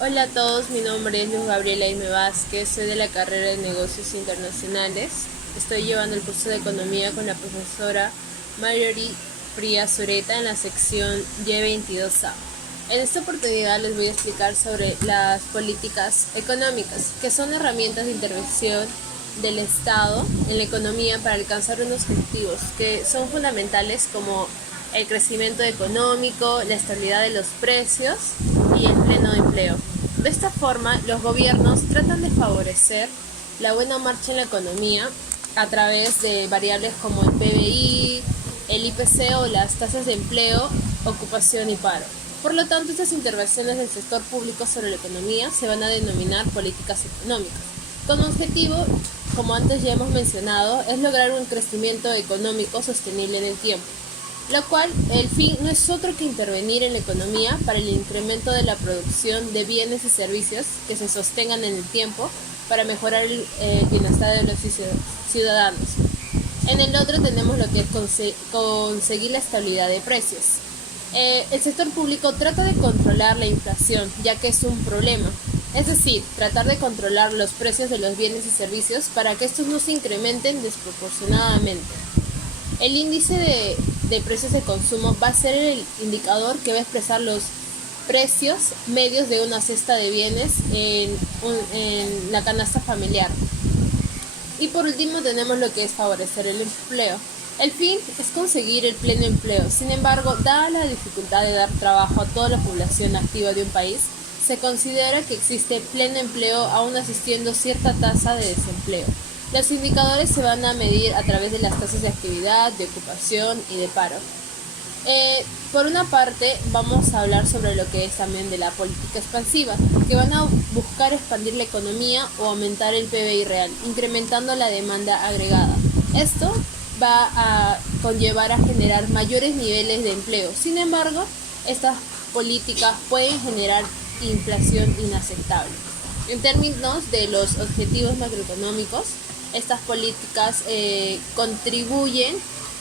Hola a todos, mi nombre es Luz Gabriela Aime Vázquez, soy de la carrera de Negocios Internacionales. Estoy llevando el curso de Economía con la profesora Marjorie Frías Zureta en la sección Y22A. En esta oportunidad les voy a explicar sobre las políticas económicas, que son herramientas de intervención del Estado en la economía para alcanzar unos objetivos que son fundamentales como el crecimiento económico, la estabilidad de los precios y el pleno empleo. De esta forma, los gobiernos tratan de favorecer la buena marcha en la economía a través de variables como el PBI, el IPC o las tasas de empleo, ocupación y paro. Por lo tanto, estas intervenciones del sector público sobre la economía se van a denominar políticas económicas, con objetivo, como antes ya hemos mencionado, es lograr un crecimiento económico sostenible en el tiempo, lo cual el fin no es otro que intervenir en la economía para el incremento de la producción de bienes y servicios que se sostengan en el tiempo para mejorar el bienestar de los ciudadanos. En el otro tenemos lo que es conseguir la estabilidad de precios. El sector público trata de controlar la inflación, ya que es un problema. Es decir, tratar de controlar los precios de los bienes y servicios para que estos no se incrementen desproporcionadamente. El índice de precios de consumo va a ser el indicador que va a expresar los precios medios de una cesta de bienes en la canasta familiar. Y por último tenemos lo que es favorecer el empleo. El fin es conseguir el pleno empleo. Sin embargo, dada la dificultad de dar trabajo a toda la población activa de un país, se considera que existe pleno empleo aún existiendo cierta tasa de desempleo. Los indicadores se van a medir a través de las tasas de actividad, de ocupación y de paro. Por una parte, vamos a hablar sobre lo que es también de la política expansiva, que van a buscar expandir la economía o aumentar el PBI real, incrementando la demanda agregada. Esto va a conllevar a generar mayores niveles de empleo. Sin embargo, estas políticas pueden generar inflación inaceptable. En términos de los objetivos macroeconómicos, estas políticas contribuyen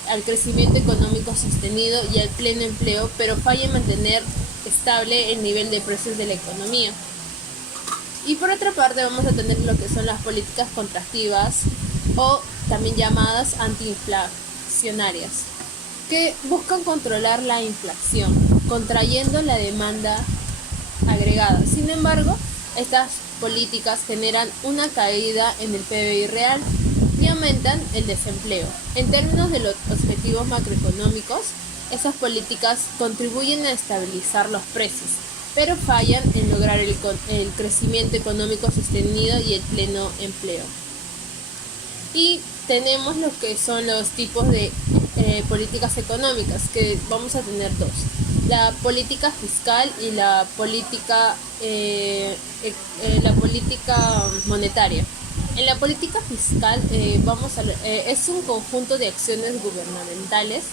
al crecimiento económico sostenido y al pleno empleo, pero falla en mantener estable el nivel de precios de la economía. Y por otra parte vamos a tener lo que son las políticas contractivas o también llamadas antiinflacionarias, que buscan controlar la inflación, contrayendo la demanda agregada. Sin embargo, estas políticas generan una caída en el PBI real y aumentan el desempleo. En términos de los objetivos macroeconómicos, esas políticas contribuyen a estabilizar los precios, pero fallan en lograr el crecimiento económico sostenido y el pleno empleo. Y tenemos lo que son los tipos de políticas económicas, que vamos a tener dos: la política fiscal y la política monetaria. En la política fiscal es un conjunto de acciones gubernamentales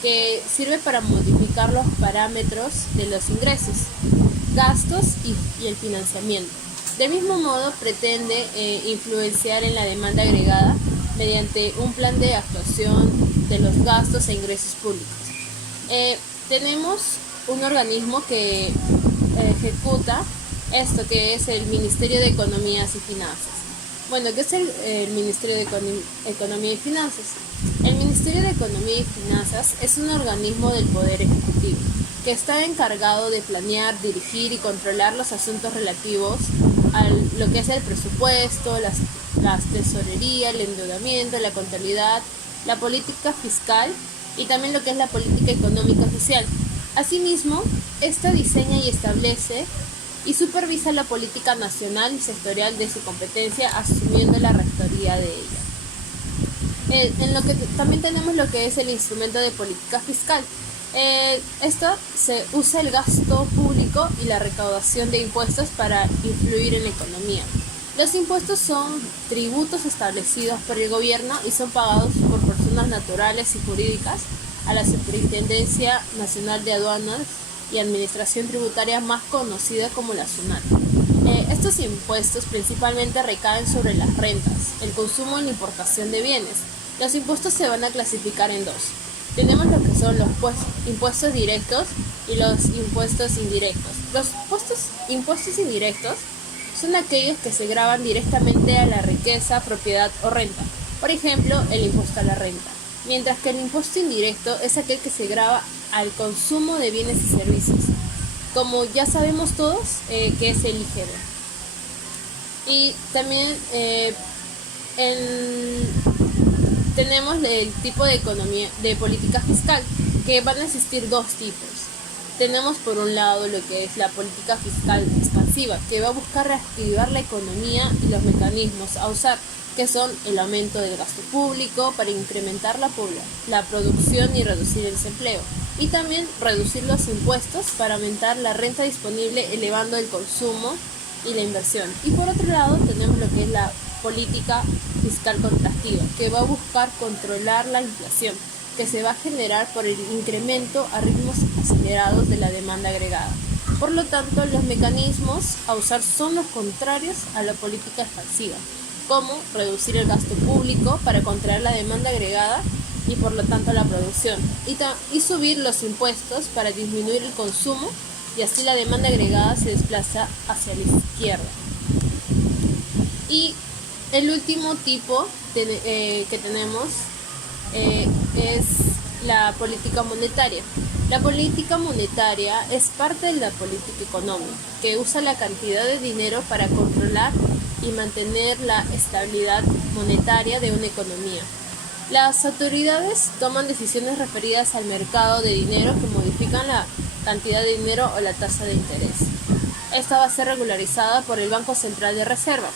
que sirve para modificar los parámetros de los ingresos, gastos y el financiamiento. Del mismo modo, pretende influenciar en la demanda agregada mediante un plan de actuación de los gastos e ingresos públicos. Tenemos un organismo que ejecuta esto, que es el Ministerio de Economías y Finanzas. Bueno, ¿qué es el Ministerio de Economía y Finanzas? El Ministerio de Economía y Finanzas es un organismo del Poder Ejecutivo que está encargado de planear, dirigir y controlar los asuntos relativos a lo que es el presupuesto, la tesorería, el endeudamiento, la contabilidad, la política fiscal y también lo que es la política económica y social. Asimismo, esta diseña y establece y supervisa la política nacional y sectorial de su competencia, asumiendo la rectoría de ella. En lo que también tenemos lo que es el instrumento de política fiscal. Esto se usa el gasto público y la recaudación de impuestos para influir en la economía. Los impuestos son tributos establecidos por el gobierno y son pagados por personas naturales y jurídicas a la Superintendencia Nacional de Aduanas y Administración Tributaria, más conocida como la SUNAT. Estos impuestos principalmente recaen sobre las rentas, el consumo y la importación de bienes. Los impuestos se van a clasificar en dos. Tenemos lo que son los impuestos directos y los impuestos indirectos. Los impuestos indirectos son aquellos que se gravan directamente a la riqueza, propiedad o renta. Por ejemplo, el impuesto a la renta. Mientras que el impuesto indirecto es aquel que se grava al consumo de bienes y servicios. Como ya sabemos todos, que es el IGB. Y también tenemos el tipo de economía, de política fiscal, que van a existir dos tipos. Tenemos por un lado lo que es la política fiscal expansiva, que va a buscar reactivar la economía y los mecanismos a usar, que son el aumento del gasto público para incrementar la producción y reducir el desempleo, y también reducir los impuestos para aumentar la renta disponible, elevando el consumo y la inversión. Y por otro lado tenemos lo que es la política fiscal contractiva, que va a buscar controlar la inflación, que se va a generar por el incremento a ritmos acelerados de la demanda agregada. Por lo tanto, los mecanismos a usar son los contrarios a la política expansiva, como reducir el gasto público para contraer la demanda agregada y por lo tanto la producción, y subir los impuestos para disminuir el consumo, y así la demanda agregada se desplaza hacia la izquierda. Y el último tipo que tenemos es la política monetaria. La política monetaria es parte de la política económica, que usa la cantidad de dinero para controlar y mantener la estabilidad monetaria de una economía. Las autoridades toman decisiones referidas al mercado de dinero que modifican la cantidad de dinero o la tasa de interés. Esta va a ser regularizada por el Banco Central de Reserva,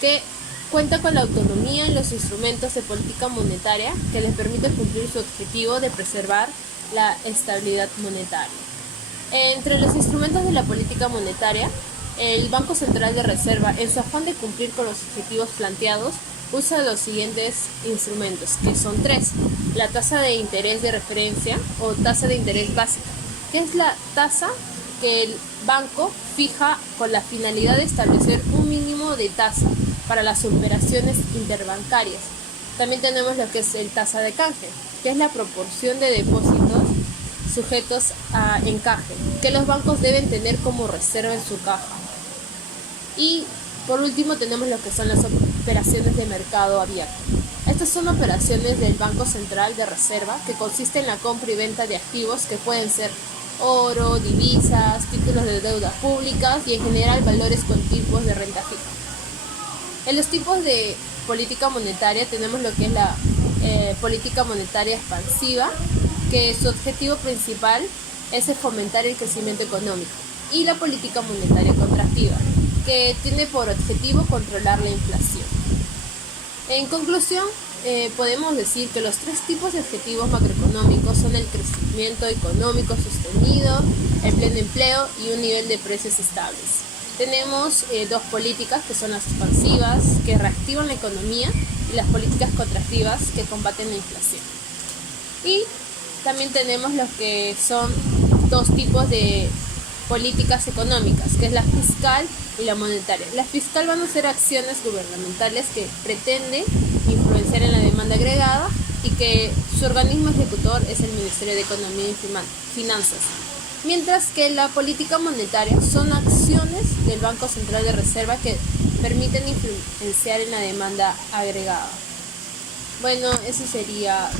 que cuenta con la autonomía y los instrumentos de política monetaria que les permiten cumplir su objetivo de preservar la estabilidad monetaria. Entre los instrumentos de la política monetaria, el Banco Central de Reserva, en su afán de cumplir con los objetivos planteados, usa los siguientes instrumentos, que son tres: la tasa de interés de referencia o tasa de interés básica, que es la tasa que el banco fija con la finalidad de establecer un mínimo de tasa para las operaciones interbancarias. También tenemos lo que es el tasa de canje, que es la proporción de depósitos sujetos a encaje, que los bancos deben tener como reserva en su caja. Y por último tenemos lo que son las operaciones de mercado abierto. Estas son operaciones del Banco Central de Reserva que consisten en la compra y venta de activos que pueden ser oro, divisas, títulos de deuda públicas y en general valores con tipos de renta fija. En los tipos de política monetaria tenemos lo que es la política monetaria expansiva, que su objetivo principal es fomentar el crecimiento económico, y la política monetaria contractiva, que tiene por objetivo controlar la inflación. En conclusión, podemos decir que los tres tipos de objetivos macroeconómicos son el crecimiento económico sostenido, el pleno empleo y un nivel de precios estables. Tenemos dos políticas que son las expansivas, que reactivan la economía, y las políticas contractivas, que combaten la inflación. Y también tenemos los que son dos tipos de políticas económicas, que es la fiscal y la monetaria. La fiscal van a ser acciones gubernamentales que pretenden influenciar en la demanda agregada y que su organismo ejecutor es el Ministerio de Economía y Finanzas. Mientras que la política monetaria son acciones del Banco Central de Reserva que permiten influenciar en la demanda agregada. Bueno, eso sería